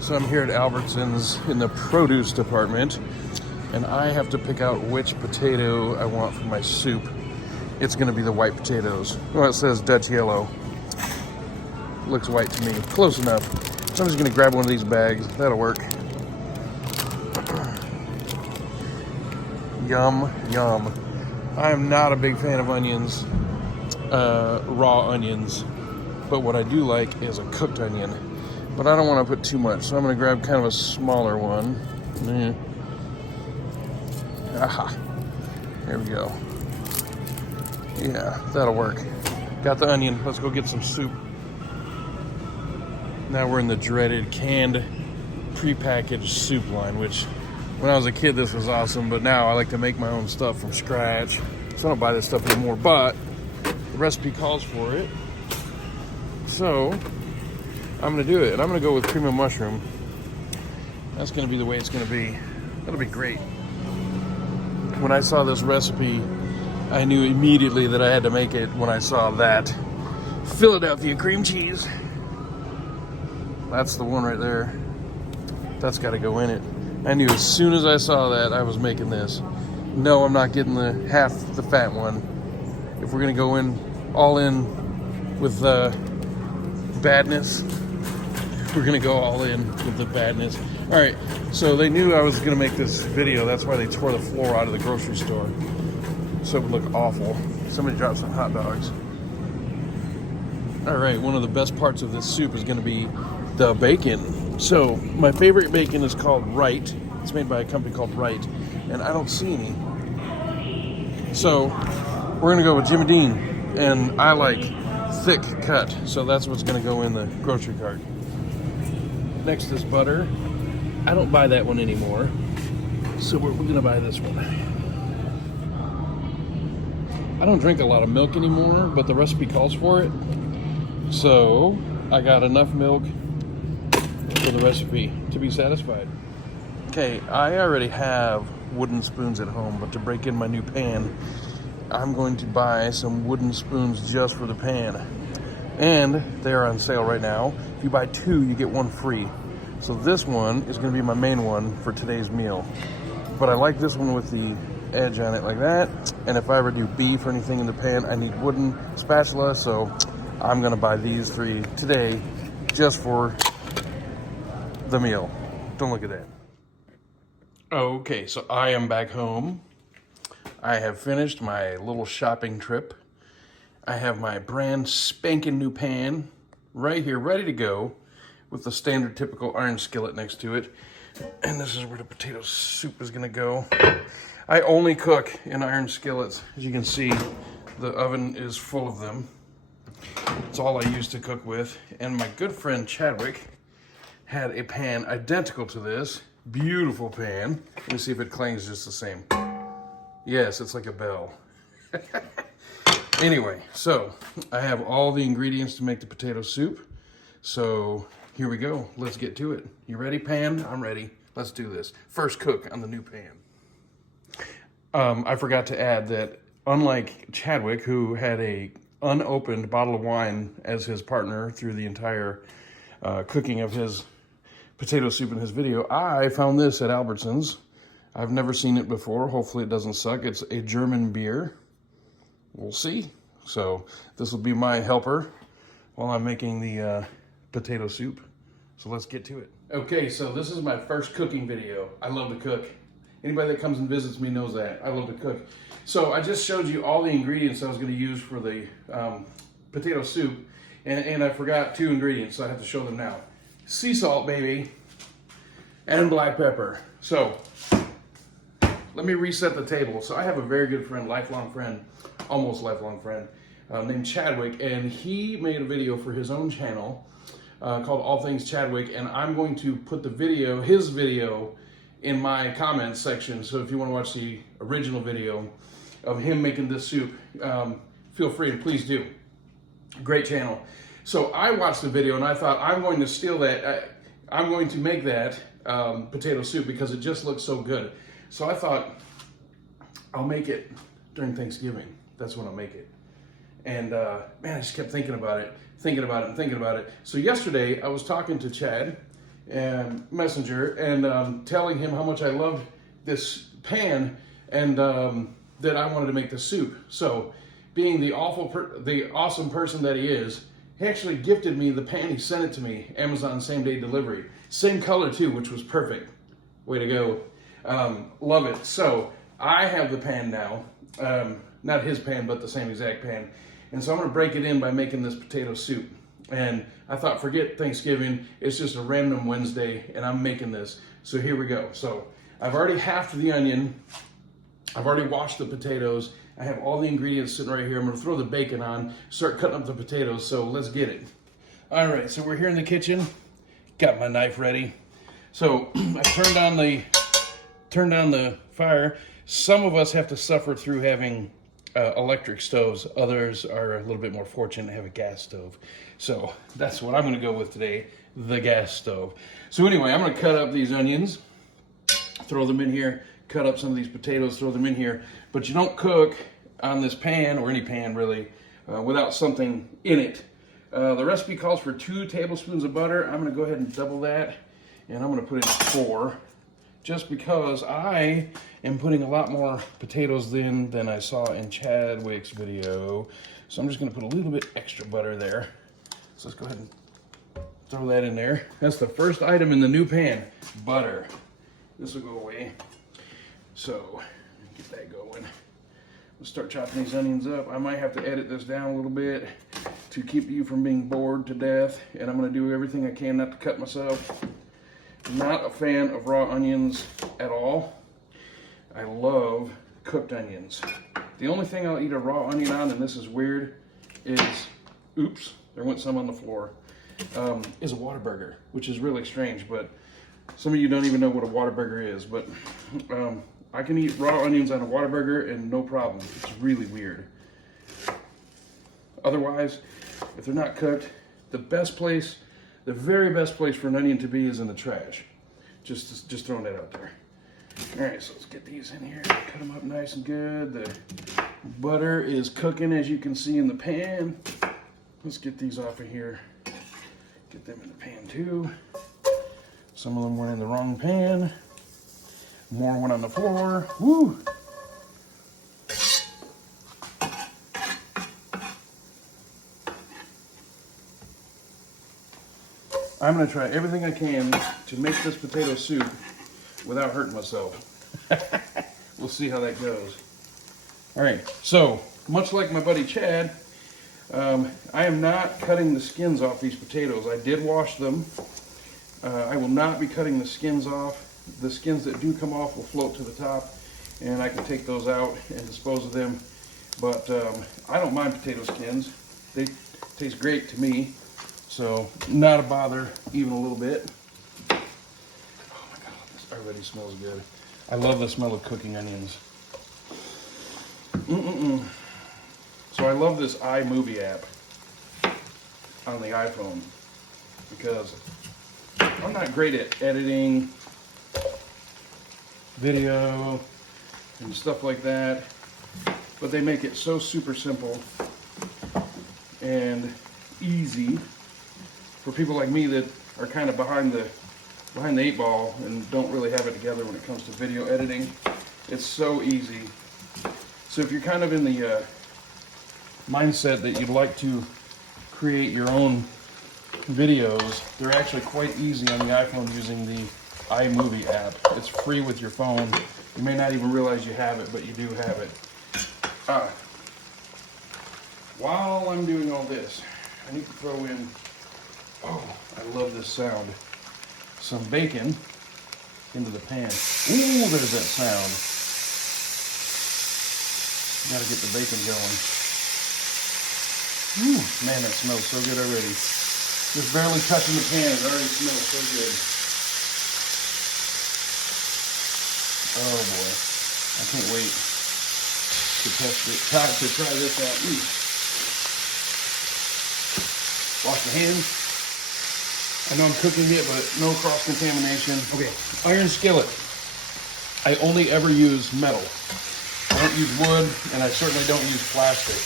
So I'm here at Albertsons in the produce department, and I have to pick out which potato I want for my soup. It's gonna be the white potatoes. Well, it says Dutch yellow. Looks white to me, close enough. So I'm just gonna grab one of these bags, that'll work. Yum, yum. I am not a big fan of onions, raw onions, but what I do like is a cooked onion. But I don't want to put too much, so I'm going to grab kind of a smaller one. Aha, there we go. Yeah, that'll work. Got the onion, let's go get some soup. Now we're in the dreaded canned, prepackaged soup line, which when I was a kid this was awesome, but now I like to make my own stuff from scratch. So I don't buy this stuff anymore, but the recipe calls for it. So I'm gonna do it, and I'm gonna go with cream of mushroom. That's gonna be the way it's gonna be. That'll be great. When I saw this recipe, I knew immediately that I had to make it when I saw that Philadelphia cream cheese. That's the one right there. That's gotta go in it. I knew as soon as I saw that I was making this. No, I'm not getting the half the fat one. If we're gonna go in all in with badness, we're gonna go all in with the badness. All right, so they knew I was gonna make this video. That's why they tore the floor out of the grocery store, so it would look awful. Somebody dropped some hot dogs. All right, one of the best parts of this soup is gonna be the bacon. So my favorite bacon is called Wright. It's made by a company called Wright, and I don't see any. So we're gonna go with Jimmy Dean, and I like thick cut, so that's what's gonna go in the grocery cart. Next is butter. I don't buy that one anymore, so we're gonna buy this one. I don't drink a lot of milk anymore, but the recipe calls for it, so I got enough milk for the recipe to be satisfied. Okay, I already have wooden spoons at home, but to break in my new pan, I'm going to buy some wooden spoons just for the pan. And they're on sale right now. If you buy two, you get one free. So this one is gonna be my main one for today's meal. But I like this one with the edge on it like that. And if I ever do beef or anything in the pan, I need wooden spatula, so I'm gonna buy these three today just for the meal. Don't look at that. Okay, so I am back home. I have finished my little shopping trip. I have my brand spanking new pan right here, ready to go, with the standard typical iron skillet next to it. And this is where the potato soup is gonna go. I only cook in iron skillets. As you can see, the oven is full of them. It's all I use to cook with. And my good friend Chadwick had a pan identical to this. Beautiful pan. Let me see if it clangs just the same. Yes, it's like a bell. Anyway, so I have all the ingredients to make the potato soup. So here we go. Let's get to it. You ready, pan? I'm ready. Let's do this. First cook on the new pan. I forgot to add that unlike Chadwick, who had a unopened bottle of wine as his partner through the entire cooking of his potato soup in his video, I found this at Albertsons. I've never seen it before. Hopefully it doesn't suck. It's a German beer. We'll see. So this will be my helper while I'm making the potato soup. So let's get to it. Okay, so this is my first cooking video. I love to cook. Anybody that comes and visits me knows that. I love to cook. So I just showed you all the ingredients I was going to use for the potato soup. And I forgot two ingredients, so I have to show them now. Sea salt, baby, and black pepper. So let me reset the table. So I have a very good friend, lifelong friend, almost lifelong friend, named Chadwick, and he made a video for his own channel called All Things Chadwick, and I'm going to put the video, his video, in my comments section. So if you want to watch the original video of him making this soup, feel free to please do. Great channel. So I watched the video and I thought, I'm going to steal that. I'm going to make that potato soup because it just looks so good. So I thought, I'll make it during Thanksgiving. That's when I'll make it. And man, I just kept thinking about it. So yesterday I was talking to Chad Messenger and telling him how much I loved this pan and that I wanted to make the soup. So, being the awesome person that he is, he actually gifted me the pan. He sent it to me, Amazon same-day delivery. Same color too, which was perfect. Way to go. Love it. So, I have the pan now. Not his pan, but the same exact pan. And so I'm gonna break it in by making this potato soup. And I thought, forget Thanksgiving, it's just a random Wednesday, and I'm making this. So here we go. So I've already halved the onion. I've already washed the potatoes. I have all the ingredients sitting right here. I'm gonna throw the bacon on, start cutting up the potatoes, so let's get it. All right, so we're here in the kitchen. Got my knife ready. So I turned on the fire. Some of us have to suffer through having electric stoves. Others are a little bit more fortunate to have a gas stove. So that's what I'm gonna go with today, the gas stove. So anyway, I'm gonna cut up these onions, throw them in here, cut up some of these potatoes, throw them in here. But you don't cook on this pan, or any pan really, without something in it. The recipe calls for 2 tablespoons of butter. I'm gonna go ahead and double that, and I'm gonna put in 4. Just because I am putting a lot more potatoes in than I saw in Chadwick's video. So I'm just gonna put a little bit extra butter there. So let's go ahead and throw that in there. That's the first item in the new pan, butter. This will go away. So get that going. Let's start chopping these onions up. I might have to edit this down a little bit to keep you from being bored to death. And I'm gonna do everything I can not to cut myself. Not a fan of raw onions at all. I love cooked onions. The only thing I'll eat a raw onion on, and this is weird, is, oops, there went some on the floor, is a Whataburger, which is really strange, but some of you don't even know what a Whataburger is, but I can eat raw onions on a Whataburger and no problem. It's really weird. Otherwise, if they're not cooked, the very best place for an onion to be is in the trash. Just throwing that out there. All right, so let's get these in here. Cut them up nice and good. The butter is cooking, as you can see in the pan. Let's get these off of here. Get them in the pan too. Some of them were in the wrong pan. More went on the floor. Woo! I'm gonna try everything I can to make this potato soup without hurting myself. We'll see how that goes. All right, so much like my buddy Chad, I am not cutting the skins off these potatoes. I did wash them. I will not be cutting the skins off. The skins that do come off will float to the top, and I can take those out and dispose of them. But I don't mind potato skins. They taste great to me. So, not a bother, even a little bit. Oh my God, this already smells good. I love the smell of cooking onions. So I love this iMovie app on the iPhone because I'm not great at editing video and stuff like that, but they make it so super simple and easy for people like me that are kind of behind the 8 ball and don't really have it together when it comes to video editing. It's so easy. So if you're kind of in the mindset that you'd like to create your own videos, they're actually quite easy on the iPhone using the iMovie app. It's free with your phone. You may not even realize you have it, but you do have it. While I'm doing all this, I need to throw in, oh, I love this sound, some bacon into the pan. Ooh, there's that sound. Gotta get the bacon going. Ooh, man, that smells so good already. Just barely touching the pan, it already smells so good. Oh boy, I can't wait to test it, to try this out. Ooh. Wash the hands. I know I'm cooking it, but no cross-contamination. Okay, iron skillet. I only ever use metal. I don't use wood, and I certainly don't use plastic.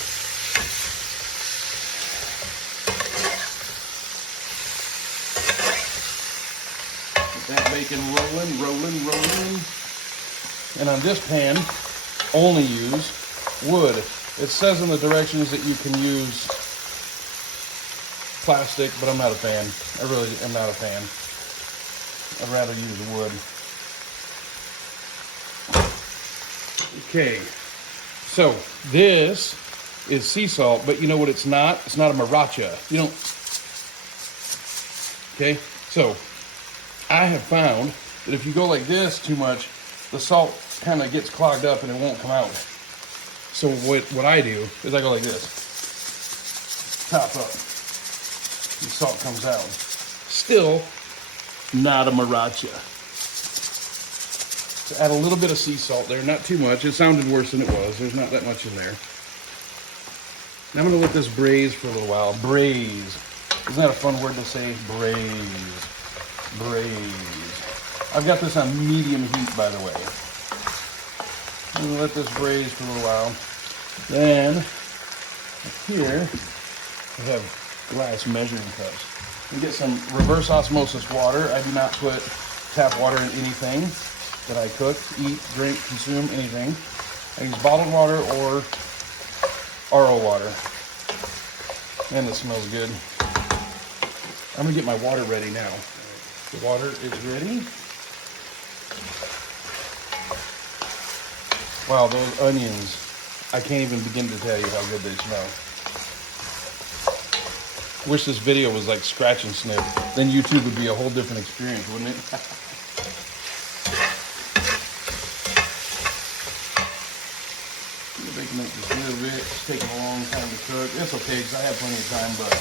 Get that bacon rolling, rolling, rolling. And on this pan, only use wood. It says in the directions that you can use plastic, but I'm not a fan. I really am not a fan. I'd rather use wood. Okay, so this is sea salt, but you know what it's not? It's not a Maracha. You don't. Okay, so I have found that if you go like this too much, the salt kind of gets clogged up and it won't come out. So what I do is I go like this. Top up. The salt comes out. Still not a Maracha. So add a little bit of sea salt there, not too much. It sounded worse than it was. There's not that much in there. Now I'm gonna let this braise for a little while. Braise. Isn't that a fun word to say? Braise. Braise. I've got this on medium heat, by the way. I'm gonna let this braise for a little while. Then, up here, I have glass measuring cups. You get some reverse osmosis water. I do not put tap water in anything that I cook, eat, drink, consume, anything. I use bottled water or RO water. And it smells good. I'm gonna get my water ready now. The water is ready. Wow, those onions, I can't even begin to tell you how good they smell. Wish this video was like scratch and sniff. Then YouTube would be a whole different experience, wouldn't it? Baking it just a little bit. It's taking a long time to cook. It's okay because I have plenty of time, but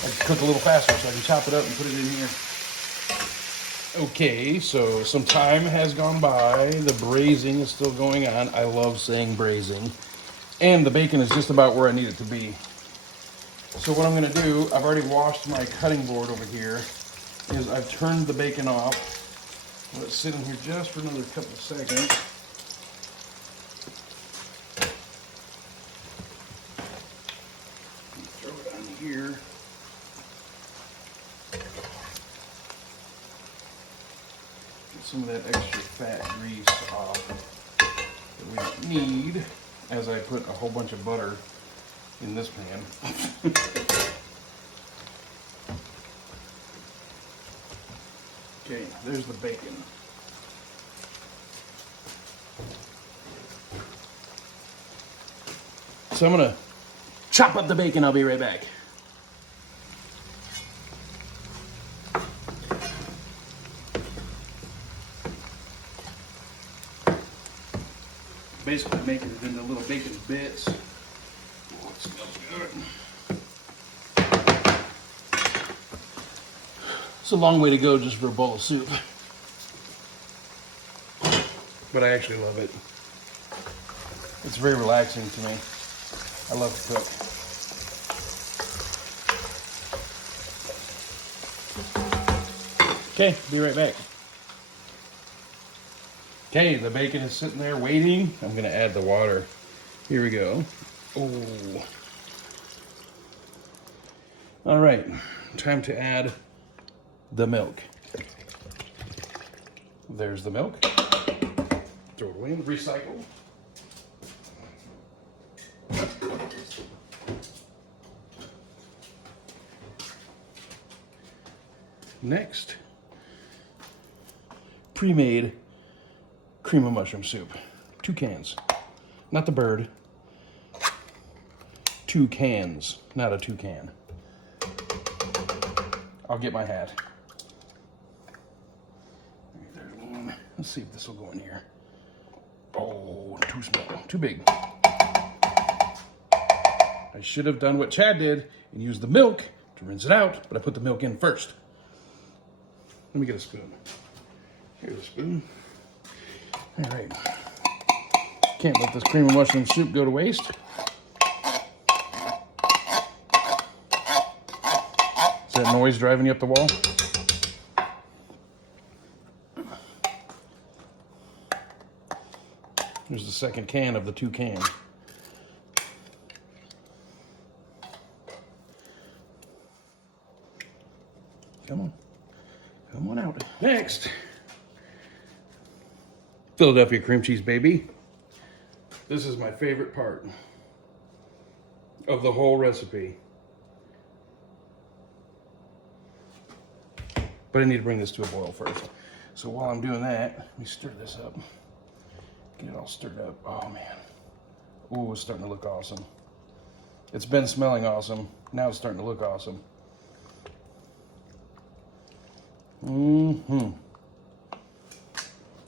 I can cook a little faster so I can chop it up and put it in here. Okay, so some time has gone by. The braising is still going on. I love saying braising. And the bacon is just about where I need it to be. So what I'm gonna do, I've already washed my cutting board over here, is I've turned the bacon off. Let it sit in here just for another couple of seconds. Throw it on here. Get some of that extra fat grease off that we don't need, as I put a whole bunch of butter in this pan. Okay, there's the bacon. So I'm gonna chop up the bacon. I'll be right back. Basically making it into little bacon bits. Oh, it smells good. It's a long way to go just for a bowl of soup. But I actually love it. It's very relaxing to me. I love to cook. Okay, be right back. Okay, the bacon is sitting there waiting. I'm gonna add the water. Here we go. Oh. All right, time to add the milk. There's the milk. Throw it away and recycle. Next, pre-made cream of mushroom soup. 2 cans. Not the bird. 2 cans, not a toucan. I'll get my hat. There's one. Let's see if this will go in here. Oh, too small, too big. I should have done what Chad did and used the milk to rinse it out, but I put the milk in first. Let me get a spoon. Here's a spoon. All right. Can't let this cream of mushroom soup go to waste. Is that noise driving you up the wall? Here's the second can of the 2 cans. Come on. Come on out. Next, Philadelphia cream cheese, baby. This is my favorite part of the whole recipe. But I need to bring this to a boil first. So while I'm doing that, let me stir this up. Get it all stirred up. Oh man. Ooh, it's starting to look awesome. It's been smelling awesome. Now it's starting to look awesome.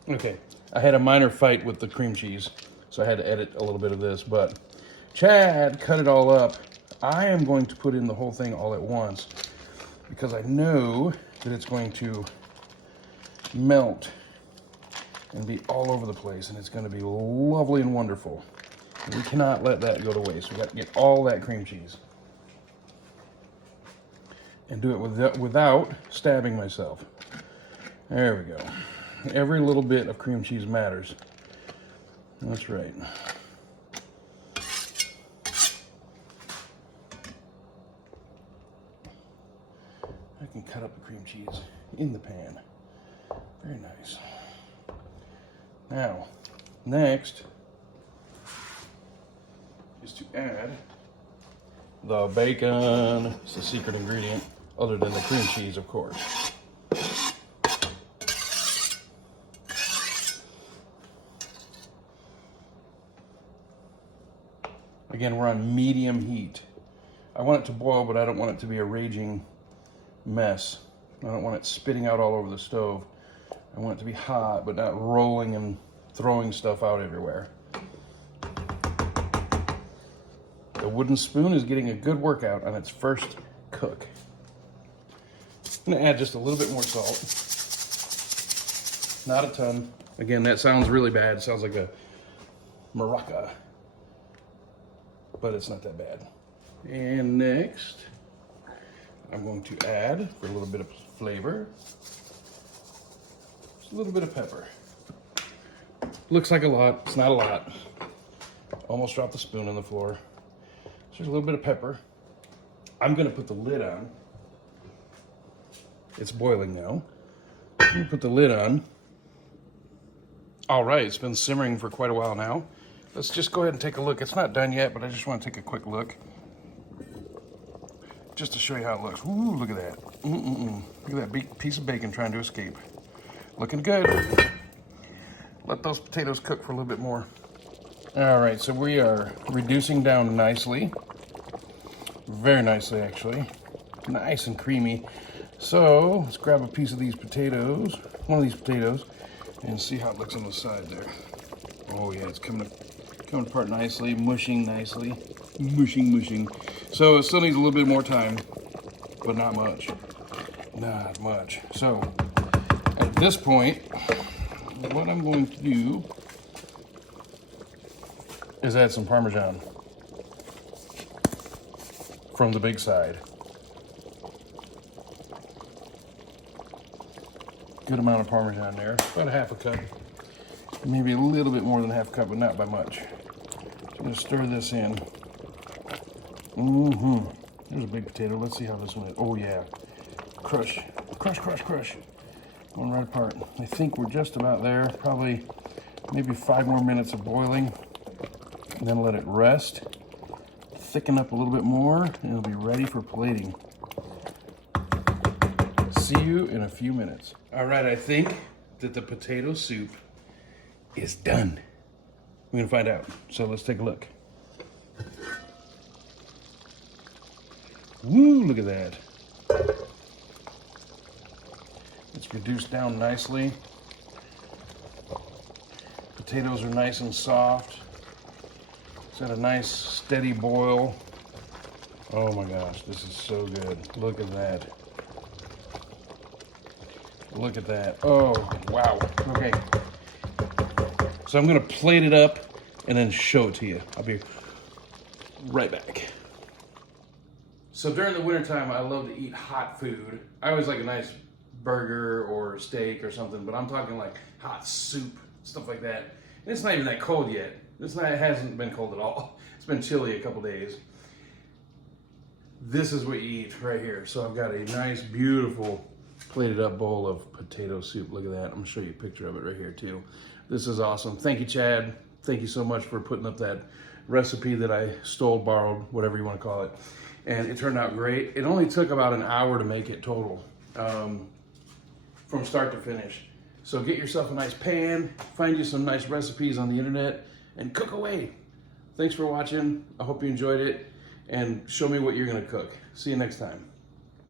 Okay, I had a minor fight with the cream cheese, so I had to edit a little bit of this, but Chad cut it all up. I am going to put in the whole thing all at once because I know that it's going to melt and be all over the place, and it's going to be lovely and wonderful. We cannot let that go to waste. We got to get all that cream cheese and do it without stabbing myself. There we go. Every little bit of cream cheese matters. That's right. I can cut up the cream cheese in the pan. Very nice. Now, next is to add the bacon. It's the secret ingredient, other than the cream cheese, of course. Again, we're on medium heat. I want it to boil, but I don't want it to be a raging mess. I don't want it spitting out all over the stove. I want it to be hot, but not rolling and throwing stuff out everywhere. The wooden spoon is getting a good workout on its first cook. I'm gonna add just a little bit more salt. Not a ton. Again, that sounds really bad. It sounds like a maraca, but it's not that bad. And next, I'm going to add, for a little bit of flavor, just a little bit of pepper. Looks like a lot, it's not a lot. Almost dropped the spoon on the floor. So there's a little bit of pepper. I'm gonna put the lid on. It's boiling now. I'm gonna put the lid on. All right, it's been simmering for quite a while now. Let's just go ahead and take a look. It's not done yet, but I just want to take a quick look. Just to show you how it looks. Ooh, look at that. Look at that big piece of bacon trying to escape. Looking good. Let those potatoes cook for a little bit more. All right, so we are reducing down nicely. Very nicely, actually. Nice and creamy. So let's grab a piece of these potatoes, one of these potatoes, and see how it looks on the side there. Oh yeah, it's coming apart nicely, mushing nicely. Mushing. So it still needs a little bit more time, but not much. Not much. So at this point, what I'm going to do is add some Parmesan from the big side. Good amount of Parmesan there, about a half a cup. Maybe a little bit more than a half a cup, but not by much. So I'm gonna stir this in. There's a big potato. Let's see how this one is. Oh yeah. Crush. Going right apart. I think we're just about there. Probably maybe 5 more minutes of boiling. And then let it rest. Thicken up a little bit more, and it'll be ready for plating. See you in a few minutes. All right, I think that the potato soup is done. We're gonna find out. So let's take a look. Woo, look at that. It's reduced down nicely. Potatoes are nice and soft. It's got a nice steady boil. Oh my gosh, this is so good. Look at that. Look at that. Oh, wow. Okay. So I'm gonna plate it up and then show it to you. I'll be right back. So during the wintertime, I love to eat hot food. I always like a nice burger or steak or something, but I'm talking like hot soup, stuff like that. And it's not even that cold yet. It hasn't been cold at all. It's been chilly a couple days. This is what you eat right here. So I've got a nice, beautiful plated up bowl of potato soup. Look at that. I'm gonna show you a picture of it right here too. This is awesome. Thank you, Chad. Thank you so much for putting up that recipe that I stole, borrowed, whatever you want to call it. And it turned out great. It only took about an hour to make it total, from start to finish. So get yourself a nice pan, find you some nice recipes on the internet, and cook away. Thanks for watching. I hope you enjoyed it, and show me what you're gonna cook. See you next time.